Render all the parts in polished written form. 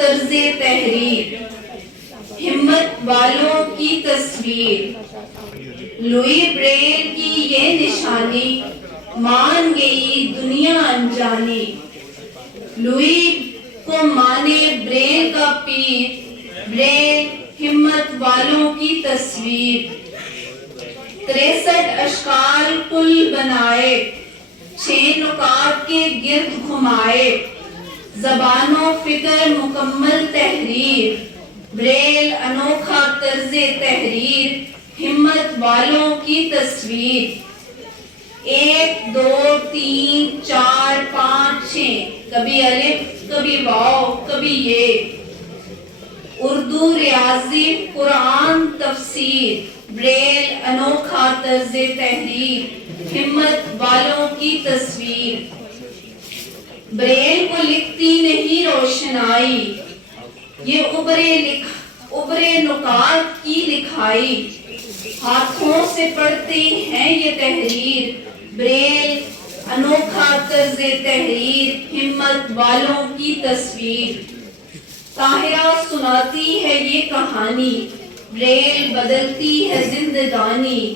طرز تحریر، ہمت والوں کی تصویر، لوئی بریل کی یہ نشانی، مان گئی دنیا انجانی، لوئی کو مانے بریل کا پیر، بریل ہمت والوں کی تصویر، 63 اشکال کل بنائے، 6 نکات کے گرد گھمائے، زبان و فکر مکمل تحریر، بریل انوکھا طرز تحریر، ہمت والوں کی تصویر، 1 2 3 4 5 6، کبھی الف کبھی واو کبھی یہ، اردو ریاضی قرآن تفسیر، بریل انوکھا طرز تحریر، ہمت والوں کی تصویر، بریل کو لکھتی نہیں روشنائی، یہ ابرے نکات کی لکھائی، ہاتھوں سے پڑھتے ہیں یہ تحریر، بریل انوکھا طرز تحریر، ہمت والوں کی تصویر، طاہرہ سناتی ہے یہ کہانی، بریل بدلتی ہے زندگانی،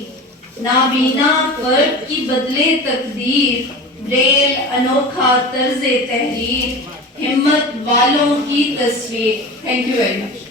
نابینا فرد کی بدلے تقدیر، بریل انوکھا طرز تحریر، ہمت والوں کی تصویر۔ Thank you very much.